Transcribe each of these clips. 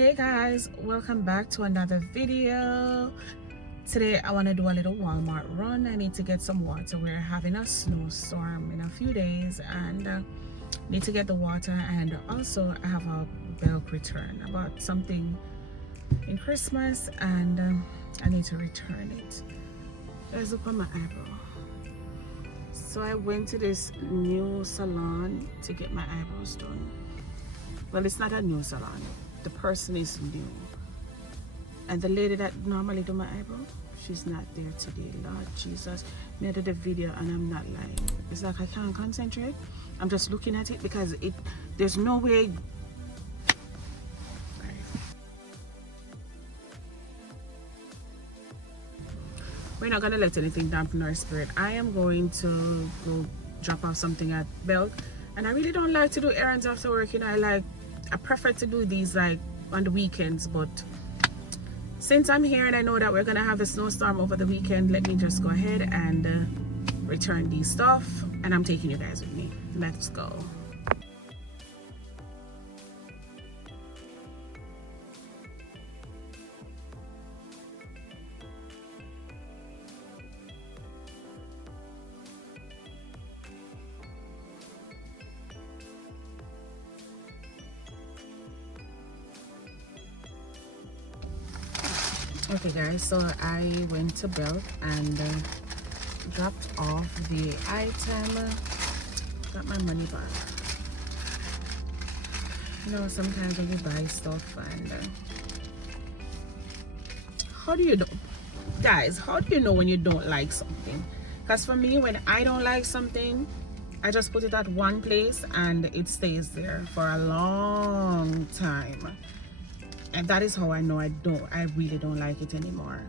Hey guys, welcome back to another video. Today I want to do a little Walmart run. I need to get some water. We're having a snowstorm in a few days and need to get the water, and also I have a Belk return about something in Christmas and I need to return it. Let's look at my eyebrow. So I went to this new salon to get my eyebrows done. Well, it's not a new salon. The person is new, and the lady that normally do my eyebrow, she's not there today. Lord Jesus, I did the video and I'm not lying. It's like I can't concentrate. I'm just looking at it because there's no way. We're not gonna let anything dampen our spirit. I am going to go drop off something at Belk, and I really don't like to do errands after work. I prefer to do these like on the weekends, but since I'm here and I know that we're gonna have a snowstorm over the weekend, let me just go ahead and return these stuff, and I'm taking you guys with me. Let's go. Okay guys, so I went to Belk and dropped off the item, got my money back. You know, sometimes when you buy stuff and how do you know, guys, how do you know when you don't like something? Because for me, when I don't like something, I just put it at one place and it stays there for a long time. And that is how I know I really don't like it anymore.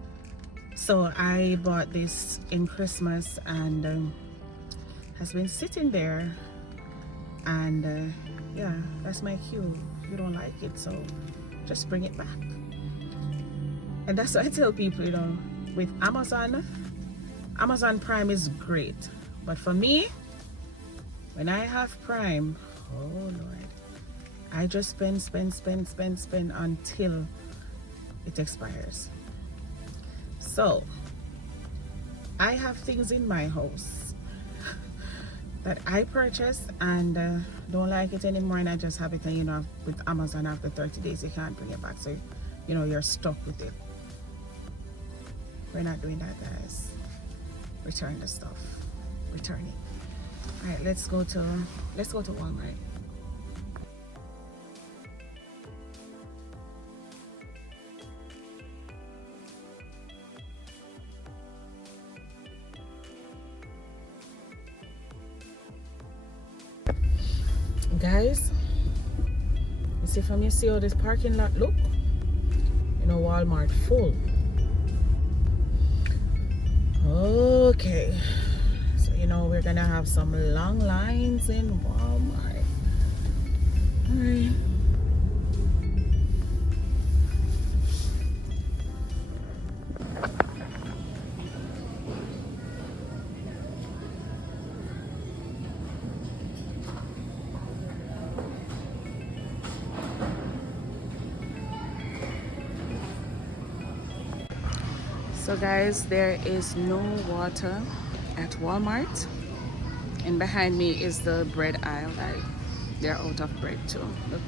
So I bought this in Christmas and has been sitting there, and yeah, that's my cue. You don't like it, so just bring it back. And that's what I tell people, you know, with Amazon Prime is great, but for me, when I have Prime, oh Lord, I just spend until it expires. So I have things in my house that I purchased and don't like it anymore, and I just have it, and you know, with Amazon after 30 days you can't bring it back, so you know, you're stuck with it. We're not doing that, guys. Return the stuff. Return it. All right, let's go to Walmart. Guys, you see from you see how this parking lot look? You know, Walmart full. Okay, so you know, we're gonna have some long lines in Walmart. All right. So guys, there is no water at Walmart, and behind me is the bread aisle. They're out of bread too. Look,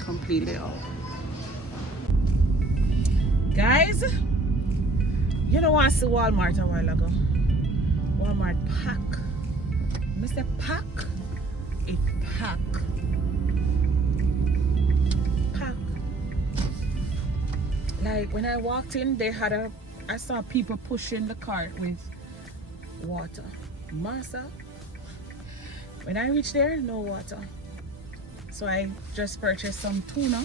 completely out. Guys, you know what I see Walmart a while ago? Walmart pack. Mr. Pack, it pack. Like when I walked in, I saw people pushing the cart with water. Massa. When I reached there, no water. So I just purchased some tuna,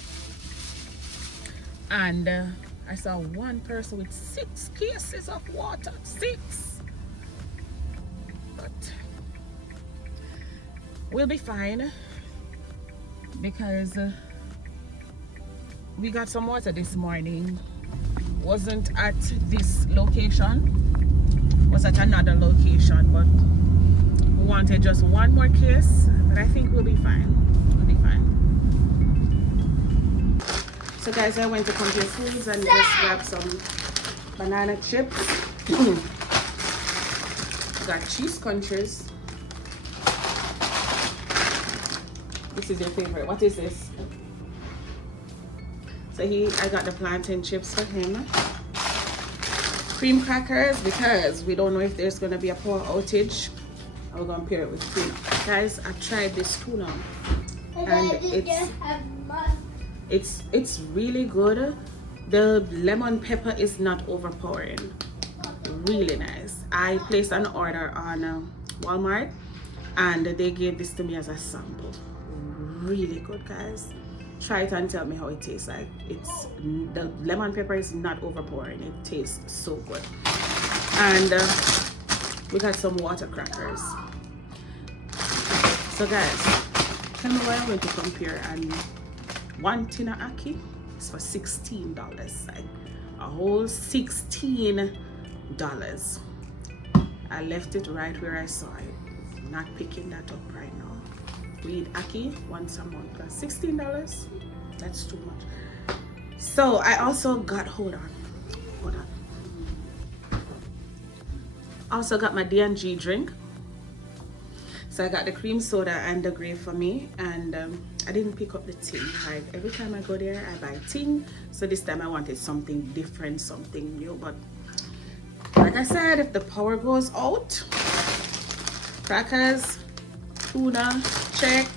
and I saw one person with 6 cases of water. 6. But we'll be fine because we got some water this morning. Wasn't at this location, was at another location, but we wanted just one more case, but I think we'll be fine. We'll be fine. So guys, I went to Compare Foods and just grabbed some banana chips. Got cheese crunchers. This is your favorite. What is this? So I got the plantain chips for him. Cream crackers, because we don't know if there's gonna be a power outage. I'm gonna pair it with cream. Guys, I tried this tuna and it's really good. The lemon pepper is not overpowering. Really nice. I placed an order on Walmart and they gave this to me as a sample. Really good, guys. Try it and tell me how it tastes like. The lemon pepper is not overpowering. It tastes so good. And we got some water crackers. So guys, tell me why I went to Compare, and one tin of ackee is for $16. Like a whole $16. I left it right where I saw it. Not picking that up right now. We eat ackee once a month. $16, that's too much. So I also got, hold on. Also got my D&G drink. So I got the cream soda and the grape for me, and I didn't pick up the ting. Like every time I go there, I buy ting. So this time I wanted something different, something new. But like I said, if the power goes out, crackers, tuna, check.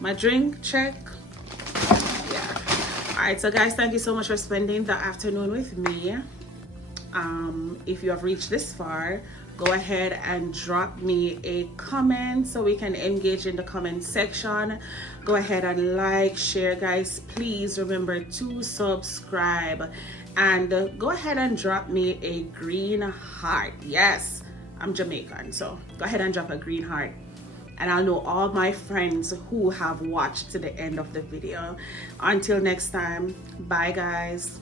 My drink, check. Yeah. Alright, so guys, thank you so much for spending the afternoon with me. If you have reached this far, go ahead and drop me a comment so we can engage in the comment section. Go ahead and like, share, guys. Please remember to subscribe, and go ahead and drop me a green heart. Yes, I'm Jamaican, so go ahead and drop a green heart, and I'll know all my friends who have watched to the end of the video. Until next time, bye guys.